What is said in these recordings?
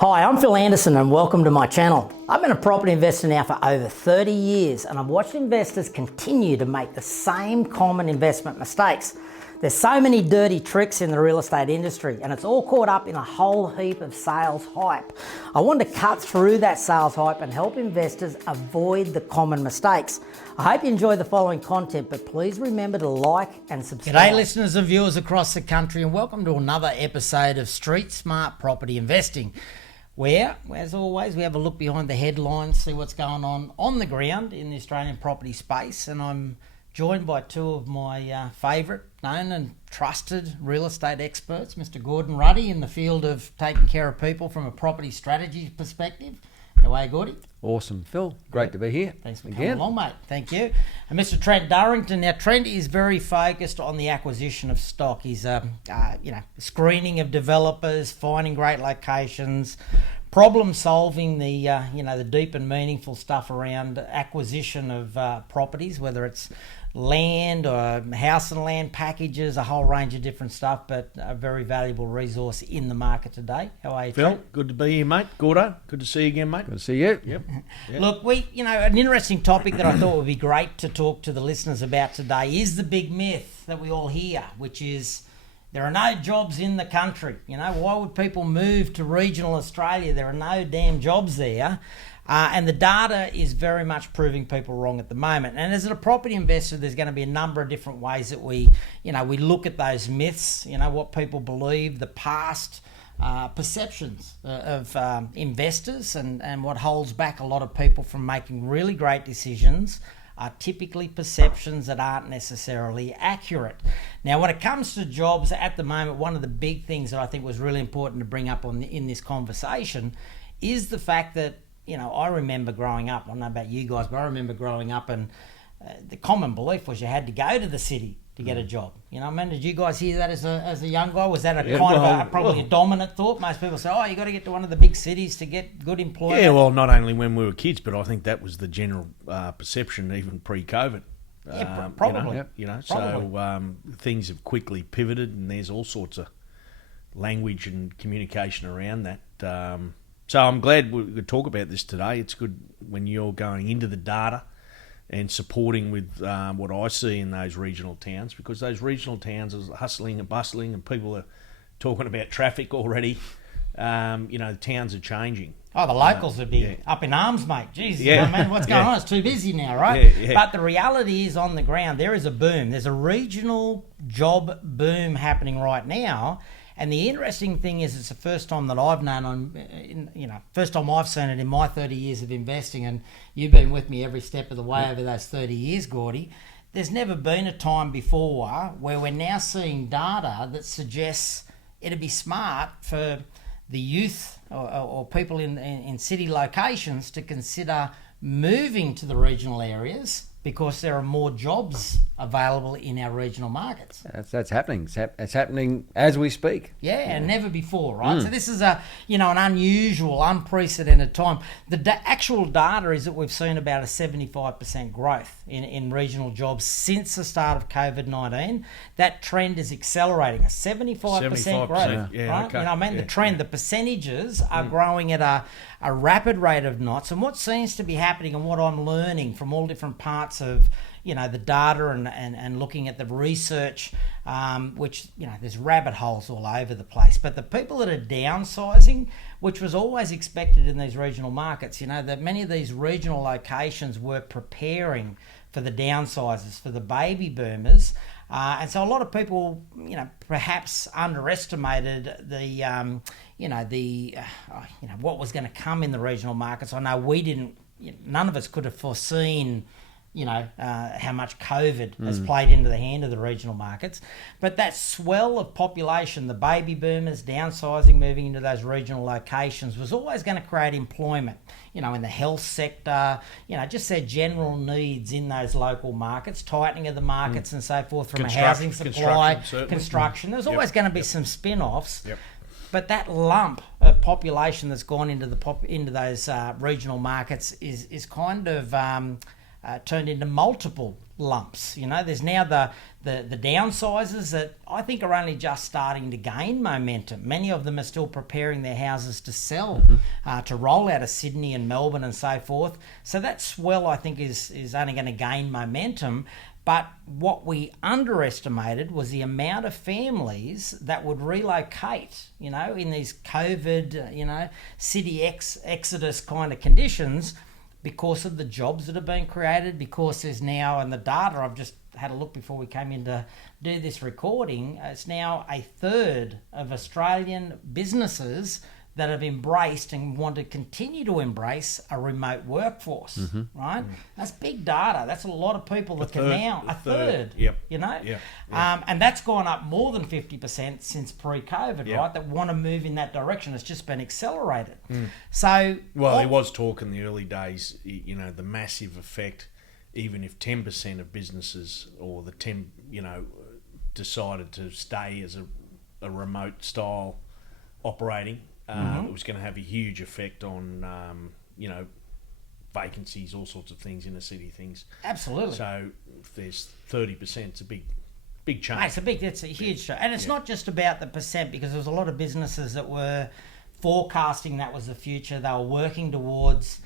Hi, I'm Phil Anderson and welcome to my channel. I've been a property investor now for over 30 years and I've watched investors continue to make the same common investment mistakes. There's so many dirty tricks in the real estate industry and it's all caught up in a whole heap of sales hype. I want to cut through that sales hype and help investors avoid the common mistakes. I hope you enjoy the following content, but please remember to like and subscribe. G'day listeners and viewers across the country and welcome to another episode of Street Smart Property Investing, where, as always, we have a look behind the headlines, see what's going on the ground in the Australian property space. And I'm joined by two of my favourite, known and trusted real estate experts, Mr. Gordon Ruddy in the field of taking care of people from a property strategy perspective. How are you, Gordy? Awesome, Phil. Great to be here. Thanks for coming along, mate. Thank you. And Mr. Trent Durrington. Now, Trent is very focused on the acquisition of stock. He's, screening of developers, finding great locations, problem solving, the deep and meaningful stuff around acquisition of properties, whether it's land or house and land packages, a whole range of different stuff, but a very valuable resource in the market today. How are you, Phil? Trent? Good to be here, mate. Gordo, good to see you again, mate. Good to see you. Yep. Look, an interesting topic that I thought would be great to talk to the listeners about today is the big myth that we all hear, which is there are no jobs in the country. Why would people move to regional Australia? There are no damn jobs there. And the data is very much proving people wrong at the moment. And as a property investor, there's going to be a number of different ways that we look at those myths, what people believe, the past perceptions of investors and what holds back a lot of people from making really great decisions are typically perceptions that aren't necessarily accurate. Now, when it comes to jobs at the moment, one of the big things that I think was really important to bring up in this conversation is the fact that, I remember growing up, I don't know about you guys, but I remember growing up and the common belief was you had to go to the city to get a job. Did you guys hear that as a young guy? Was that probably a dominant thought? Most people say, you got to get to one of the big cities to get good employment. Yeah, well, not only when we were kids, but I think that was the general perception even pre-COVID. Probably. Probably. So things have quickly pivoted and there's all sorts of language and communication around that. So I'm glad we could talk about this today. It's good when you're going into the data and supporting with what I see in those regional towns, because those regional towns are hustling and bustling and people are talking about traffic already. The towns are changing. Oh, the locals would be up in arms, mate. Jesus, what's going on? It's too busy now, right? Yeah. But the reality is on the ground, there is a boom. There's a regional job boom happening right now. And the interesting thing is, it's the first time that I've first time I've seen it in my 30 years of investing, and you've been with me every step of the way over those 30 years, Gordy. There's never been a time before where we're now seeing data that suggests it'd be smart for the youth or people in city locations to consider moving to the regional areas because there are more jobs available in our regional markets. That's happening. It's happening as we speak. Yeah, and never before, right? So this is an unusual, unprecedented time. The actual data is that we've seen about a 75% growth in regional jobs since the start of COVID-19. That trend is accelerating, a 75% growth, yeah, right? Okay. The trend, the percentages are growing at a rapid rate of knots. And what seems to be happening and what I'm learning from all different parts of the data and looking at the research, which there's rabbit holes all over the place. But the people that are downsizing, which was always expected in these regional markets, that many of these regional locations were preparing for the downsizers, for the baby boomers. And so a lot of people, perhaps underestimated the what was going to come in the regional markets. I know we didn't. None of us could have foreseen how much COVID has played into the hand of the regional markets. But that swell of population, the baby boomers downsizing, moving into those regional locations, was always going to create employment, in the health sector, just their general needs in those local markets, tightening of the markets and so forth from a housing supply, construction. There's always going to be some spin-offs. Yep. But that lump of population that's gone into those regional markets is kind of turned into multiple lumps. You know, there's now the downsizers that I think are only just starting to gain momentum. Many of them are still preparing their houses to sell, to roll out of Sydney and Melbourne and so forth. So that swell, I think, is only going to gain momentum. But what we underestimated was the amount of families that would relocate, you know, in these COVID, you know, city exodus kind of conditions, because of the jobs that have been created, because there's now, and the data, I've just had a look before we came in to do this recording, it's now a third of Australian businesses that have embraced and want to continue to embrace a remote workforce, right? That's big data. That's a lot of people that can now, a third, Yep. you know? Yep. And that's gone up more than 50% since pre-COVID, Yep. right? That want to move in that direction. It's just been accelerated. So... Well, there was talk in the early days, you know, the massive effect, even if 10% of businesses or the 10, you know, decided to stay as a remote style operating, it was going to have a huge effect on, you know, vacancies, all sorts of things, inner city things. Absolutely. So if there's 30%, it's a big change. Mate, it's a huge show. And it's not just about the percent, because there was a lot of businesses that were forecasting that was the future. They were working towards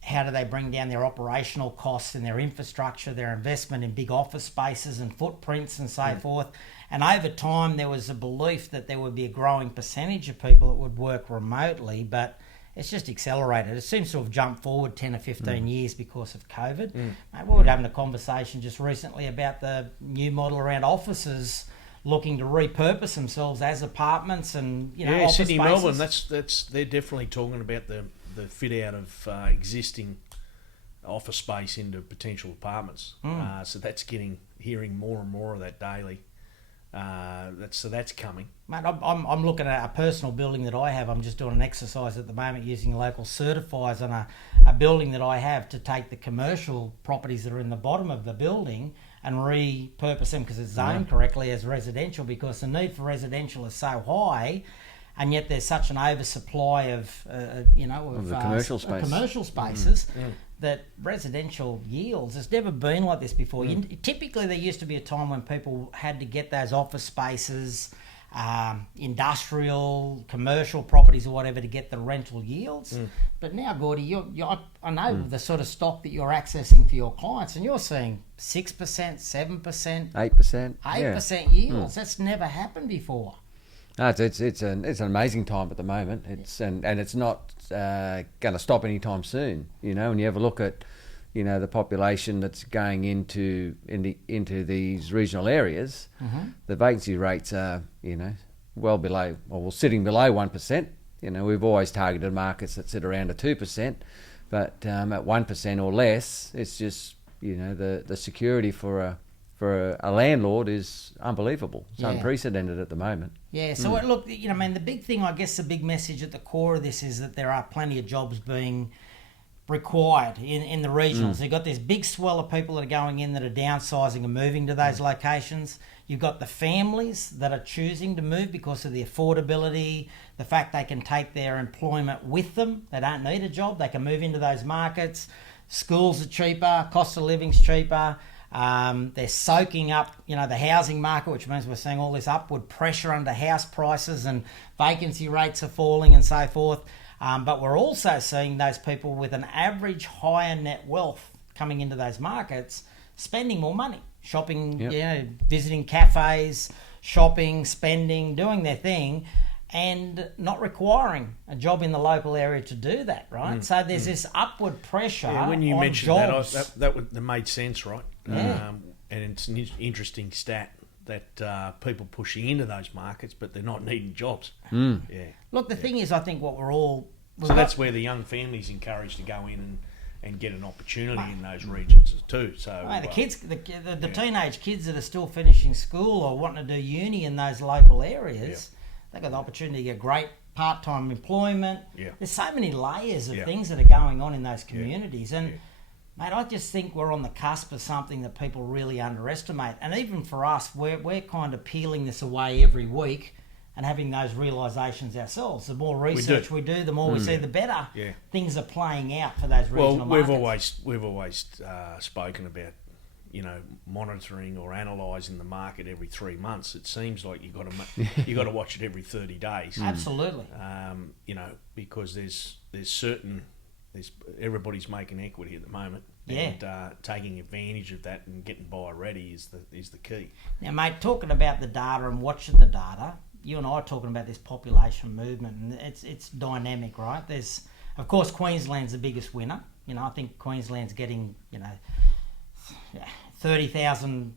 how do they bring down their operational costs and their infrastructure, their investment in big office spaces and footprints and so forth. And over time, there was a belief that there would be a growing percentage of people that would work remotely, but it's just accelerated. It seems to have jumped forward 10 or 15 years because of COVID. Mate, we were having a conversation just recently about the new model around offices looking to repurpose themselves as apartments and, you know, office Sydney, spaces. Melbourne. That's they're definitely talking about the fit out of existing office space into potential apartments. So that's hearing more and more of that daily. That's coming. Mate, I'm looking at a personal building that I have. I'm just doing an exercise at the moment using local certifiers on a building that I have to take the commercial properties that are in the bottom of the building and repurpose them because it's zoned correctly as residential, because the need for residential is so high, and yet there's such an oversupply of the commercial spaces. That residential yields, it's never been like this before. Typically, there used to be a time when people had to get those office spaces, industrial, commercial properties or whatever to get the rental yields. But now, Gordy, I know the sort of stock that you're accessing for your clients, and you're seeing 6%, 7%, 8%. 8% yields. That's never happened before. No, it's an amazing time at the moment. And it's not going to stop anytime soon. You know, when you have a look at, you know, the population that's going into these regional areas, the vacancy rates are, you know, well below, or sitting below 1%. You know, we've always targeted markets that sit around 2%, but at 1% or less, it's just, you know, the security for a landlord is unbelievable. It's unprecedented at the moment. Yeah, so look, you know, man, the big thing, I guess the big message at the core of this is that there are plenty of jobs being required in the regionals. You've got this big swell of people that are going in that are downsizing and moving to those locations. You've got the families that are choosing to move because of the affordability, the fact they can take their employment with them. They don't need a job. They can move into those markets. Schools are cheaper, cost of living's cheaper. They're soaking up, you know, the housing market, which means we're seeing all this upward pressure under house prices and vacancy rates are falling and so forth. But we're also seeing those people with an average higher net wealth coming into those markets spending more money, shopping, you know, visiting cafes, shopping, spending, doing their thing, and not requiring a job in the local area to do that, right? So there's this upward pressure on jobs. When you mentioned that made sense, right? Yeah. And it's an interesting stat that people pushing into those markets, but they're not needing jobs. Yeah. Look, the thing is, I think what we're all... So that's where the young family's encouraged to go in and get an opportunity in those regions too. So the kids, the teenage kids that are still finishing school or wanting to do uni in those local areas, they've got the opportunity to get great part-time employment. There's so many layers of things that are going on in those communities. And, mate, I just think we're on the cusp of something that people really underestimate. And even for us, we're kind of peeling this away every week and having those realisations ourselves. The more research we do, the more we see, the better things are playing out for those regional markets. We've always spoken about, monitoring or analysing the market every 3 months. It seems like you got to watch it every 30 days. Absolutely. Because there's everybody's making equity at the moment. And taking advantage of that and getting buyer ready is the key. Now, mate, talking about the data and watching the data, you and I are talking about this population movement, and it's dynamic, right? There's, of course, Queensland's the biggest winner. I think Queensland's getting 30,000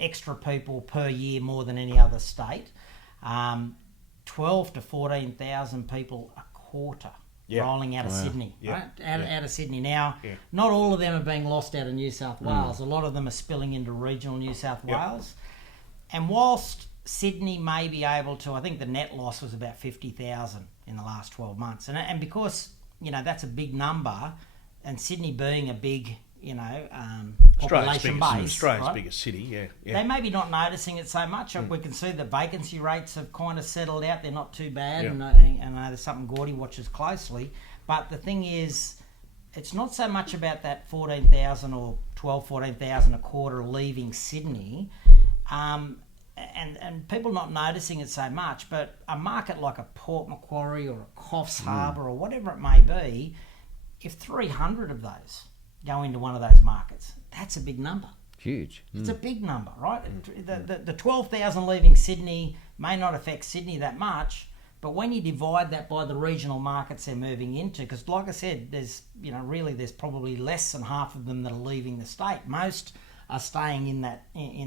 extra people per year more than any other state. 12 to 14,000 people a quarter. Rolling out of Sydney, right? Out of Sydney. Now, not all of them are being lost out of New South Wales. A lot of them are spilling into regional New South Wales. And whilst Sydney may be able to, I think the net loss was about 50,000 in the last 12 months. And because, that's a big number, and Sydney being a big, population base. Australia's biggest city, They may be not noticing it so much. We can see the vacancy rates have kind of settled out. They're not too bad. And I know there's something Gordy watches closely. But the thing is, it's not so much about that 14,000 or 14,000 a quarter leaving Sydney. And people not noticing it so much. But a market like a Port Macquarie or a Coffs Harbour or whatever it may be, if 300 of those go into one of those markets, that's a big number. Huge. It's a big number, right? The 12,000 leaving Sydney may not affect Sydney that much, but when you divide that by the regional markets they're moving into, because like I said, there's there's probably less than half of them that are leaving the state. Most are staying in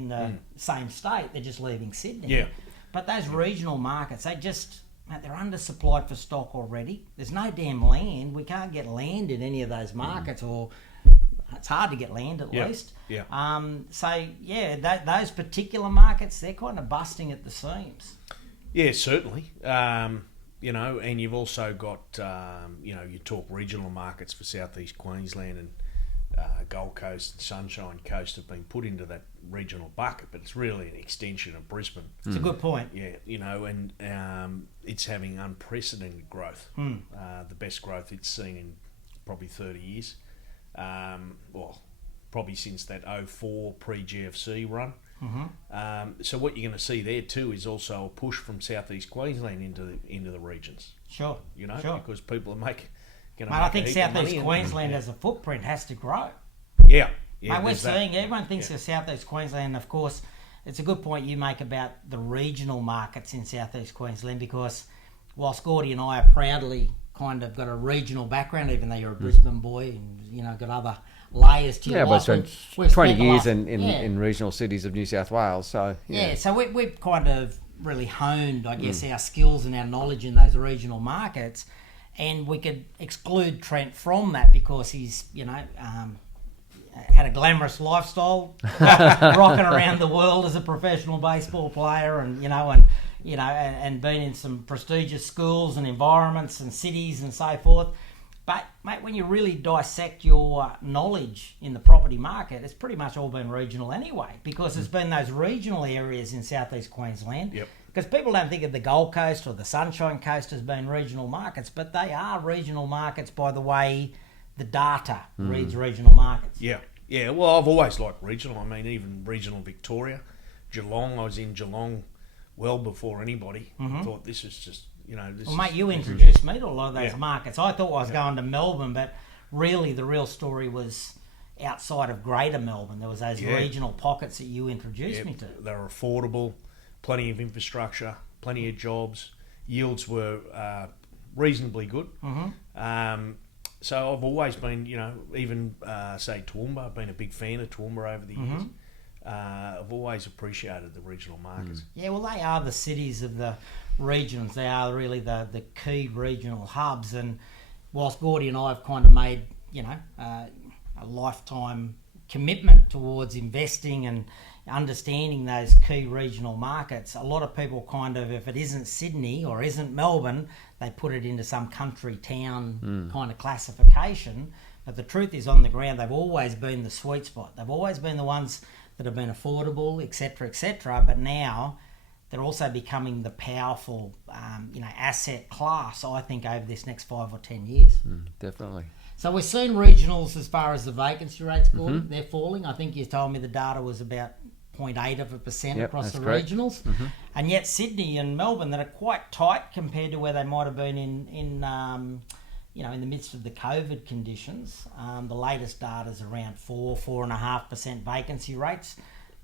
the same state. They're just leaving Sydney. Yeah. But those regional markets, they're undersupplied for stock already. There's no damn land. We can't get land in any of those markets, or it's hard to get land at least. Yeah. Those particular markets, they're kind of busting at the seams. Yeah, certainly. And you've also got, you talk regional markets for Southeast Queensland and Gold Coast and Sunshine Coast have been put into that regional bucket, but it's really an extension of Brisbane. It's a good point. Yeah, and it's having unprecedented growth. The best growth it's seen in probably 30 years. Probably since that 2004 pre-GFC run. So what you're going to see there too is also a push from Southeast Queensland into the regions. Sure. Because people are making. I think Southeast Queensland as a footprint has to grow. Yeah. We're seeing everyone thinks of Southeast Queensland. Of course, it's a good point you make about the regional markets in Southeast Queensland, because whilst Gordy and I are proudly kind of got a regional background, even though you're a Brisbane boy and got other layers to your life. We've 20 years in regional cities of New South Wales. So so we've kind of really honed, I guess, our skills and our knowledge in those regional markets. And we could exclude Trent from that because he's, had a glamorous lifestyle, rocking around the world as a professional baseball player, and been in some prestigious schools and environments and cities and so forth. But mate, when you really dissect your knowledge in the property market, it's pretty much all been regional anyway, because there's been those regional areas in Southeast Queensland. Yep. Because people don't think of the Gold Coast or the Sunshine Coast as being regional markets, but they are regional markets by the way the data reads regional markets. Yeah. Well, I've always liked regional. I mean, even regional Victoria, Geelong. I was in Geelong well before anybody. I thought this is just, mate, you introduced me to a lot of those markets. I thought I was going to Melbourne, but really the real story was outside of Greater Melbourne. There was those regional pockets that you introduced me to. They were affordable. Plenty of infrastructure, plenty of jobs. Yields were reasonably good. So I've always been, even say Toowoomba, I've been a big fan of Toowoomba over the years. I've always appreciated the regional markets. Yeah, well, they are the cities of the regions. They are really the key regional hubs. And whilst Gordy and I have kind of made, a lifetime commitment towards investing and understanding those key regional markets, a lot of people kind of, if it isn't Sydney or isn't Melbourne, they put it into some country town kind of classification. But the truth is, on the ground, they've always been the sweet spot. They've always been the ones that have been affordable, etc., etc. But now they're also becoming the powerful, asset class, I think, over this next 5 or 10 years. Definitely. So we're seeing regionals as far as the vacancy rates falling. They're falling. I think you told me the data was about 0.8% across the regionals. And yet Sydney and Melbourne, that are quite tight compared to where they might have been in the midst of the COVID conditions. The latest data is around 4.5% vacancy rates.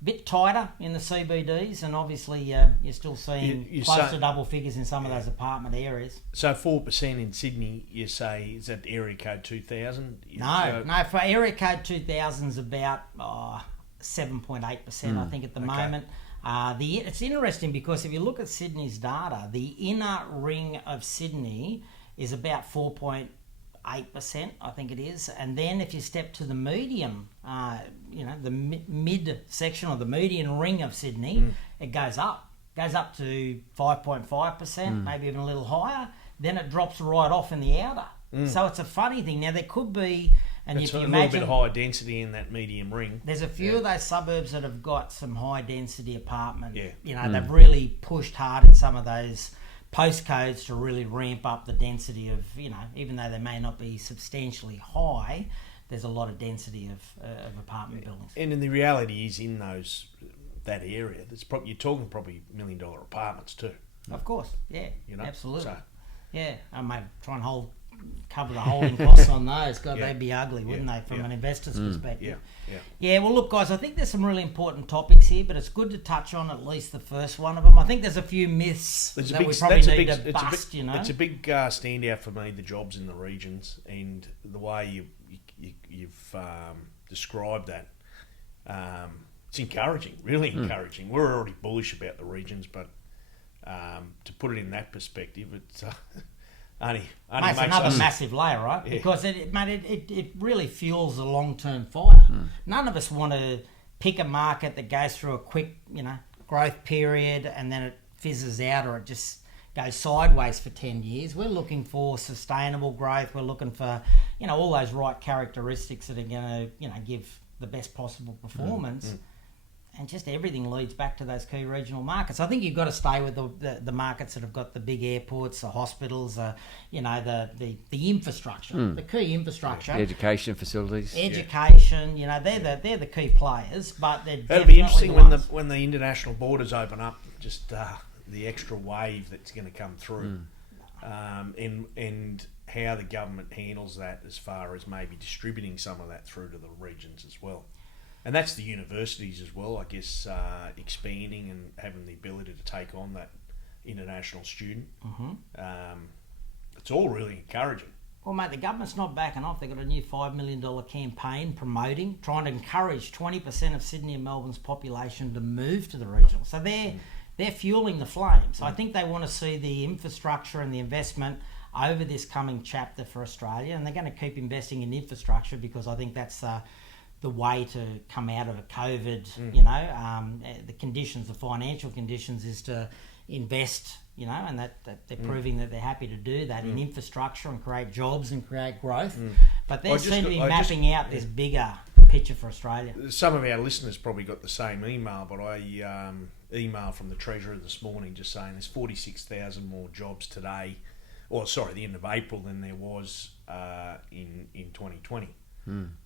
Bit tighter in the CBDs, and obviously you're still seeing close to double figures in some of those apartment areas. So 4% in Sydney, you say, is that area code 2000? No, for area code 2000 is about 7.8%, I think, at the moment. It's interesting because if you look at Sydney's data, the inner ring of Sydney is about 4.8%, I think it is. And then if you step to the medium, the mid section or the median ring of Sydney, it goes up to 5.5%, maybe even a little higher. Then it drops right off in the outer. So it's a funny thing. Now, there could be... And it's if you a imagine, little bit higher density in that medium ring. There's a few of those suburbs that have got some high density apartment. Yeah. They've really pushed hard in some of those postcodes to really ramp up the density of, even though they may not be substantially high, there's a lot of density of apartment buildings. And the reality is, in that area, you're talking probably $1 million apartments too. Of course, yeah, absolutely. So. Yeah, I might try and cover the holding costs on those. God, they'd be ugly, wouldn't they, from an investor's perspective? Yeah, well, look, guys, I think there's some really important topics here, but it's good to touch on at least the first one of them. I think there's a few myths that we probably need to bust, It's a big standout for me, the jobs in the regions, and the way you've described that. It's encouraging, really encouraging. We're already bullish about the regions, but to put it in that perspective, it's... Only makes another us massive layer, right? Yeah. Because it really fuels a long-term fire. None of us want to pick a market that goes through a quick, growth period and then it fizzes out or it just goes sideways for 10 years. We're looking for sustainable growth. We're looking for, all those right characteristics that are going to, give the best possible performance. And just everything leads back to those key regional markets. I think you've got to stay with the markets that have got the big airports, the hospitals, the infrastructure, the key infrastructure, education facilities, they're the key players. But it'll be interesting when the international borders open up. Just the extra wave that's going to come through, and how the government handles that as far as maybe distributing some of that through to the regions as well. And that's the universities as well, I guess, expanding and having the ability to take on that international student. It's all really encouraging. Well, mate, the government's not backing off. They've got a new $5 million campaign trying to encourage 20% of Sydney and Melbourne's population to move to the regional. So they're fueling the flames. I think they want to see the infrastructure and the investment over this coming chapter for Australia, and they're going to keep investing in infrastructure because I think that's... the way to come out of a COVID, the conditions, the financial conditions is to invest, and that they're proving that they're happy to do that in infrastructure and create jobs and create growth. But they seem to be mapping out this bigger picture for Australia. Some of our listeners probably got the same email, but I emailed from the Treasurer this morning just saying there's 46,000 more jobs today, the end of April than there was in 2020.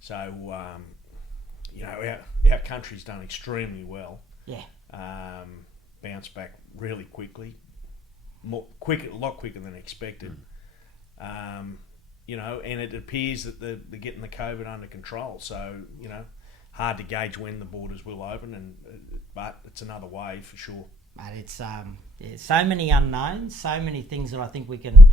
So... our country's done extremely well. Yeah. Bounced back really quickly, a lot quicker than expected. And it appears that they're getting the COVID under control. So, hard to gauge when the borders will open, but it's another wave for sure. But it's so many unknowns, so many things that I think we can...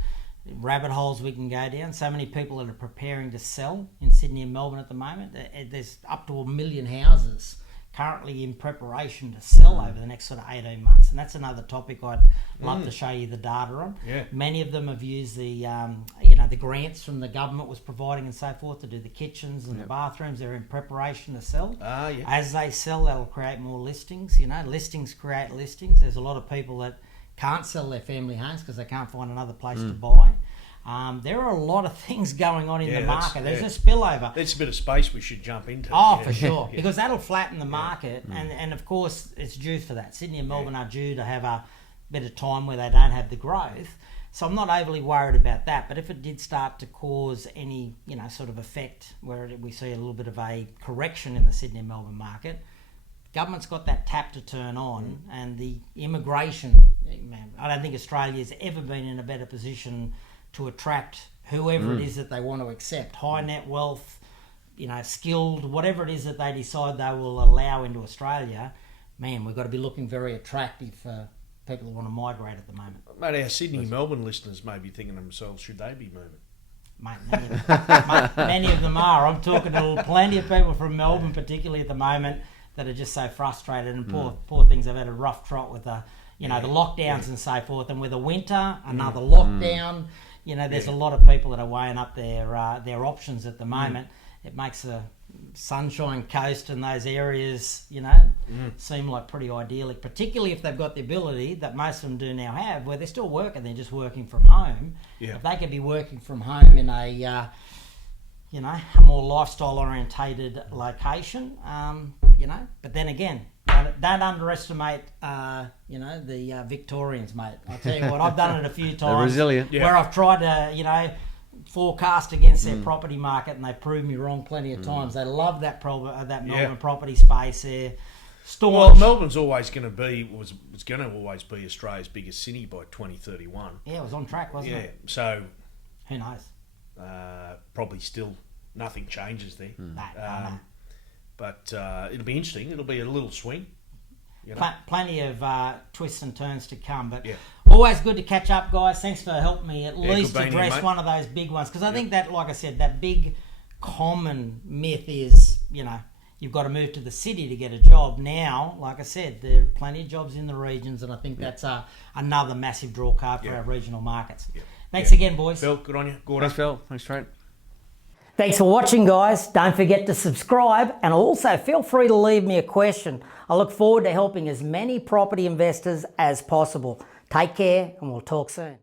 rabbit holes we can go down. So many people that are preparing to sell in Sydney and Melbourne at the moment. There's up to 1 million houses currently in preparation to sell over the next sort of 18 months, and that's another topic I'd love to show you the data on. Many of them have used the the grants from the government was providing and so forth to do the kitchens and the bathrooms. They're in preparation to sell. As they sell, they'll create more listings. Listings create listings. There's a lot of people that can't sell their family homes because they can't find another place to buy. There are a lot of things going on in Yeah, the that's- market. There's yeah. a spillover. That's a bit of space we should jump into. Oh, Yeah. for sure. Yeah. Because that'll flatten the market. And of course, it's due for that. Sydney and Melbourne are due to have a bit of time where they don't have the growth. So I'm not overly worried about that. But if it did start to cause any, sort of effect where we see a little bit of a correction in the Sydney and Melbourne market, government's got that tap to turn on, and the immigration, I don't think Australia's ever been in a better position to attract whoever it is that they want to accept, high net wealth, skilled, whatever it is that they decide they will allow into Australia. Man, we've got to be looking very attractive for people who want to migrate at the moment. Mate, our Sydney Melbourne listeners may be thinking to themselves, should they be moving? Mate, many of them are. I'm talking to plenty of people from Melbourne, particularly at the moment, that are just so frustrated, and poor things have had a rough trot with the lockdowns and so forth, and with a winter, another lockdown. There's a lot of people that are weighing up their options at the moment. It makes the Sunshine Coast and those areas, seem like pretty idyllic, particularly if they've got the ability that most of them do now have, where they're still working, they're just working from home. Yeah. If they could be working from home in a more lifestyle orientated location, but then again, don't underestimate, the Victorians, mate. I'll tell you what, I've done it a few times. They're resilient. Where I've tried to, forecast against their property market, and they proved me wrong plenty of times. They love that Melbourne property space there. Well, Melbourne's always going to be, was going to always be Australia's biggest city by 2031. Yeah, it was on track, wasn't it? Yeah, so who knows? probably still nothing changes there. No. But it'll be interesting. It'll be a little swing. Plenty of twists and turns to come, but Yeah. always good to catch up, guys. Thanks for helping me at least good being address here, mate. one of those big ones, because I think that, like I said, that big common myth is, you've got to move to the city to get a job. Now, like I said, there are plenty of jobs in the regions, and I think that's another massive draw card for our regional markets. Thanks again, boys. Phil, good on you. Gordon. Thanks, Phil. Thanks, Trent. Thanks for watching, guys. Don't forget to subscribe, and also feel free to leave me a question. I look forward to helping as many property investors as possible. Take care, and we'll talk soon.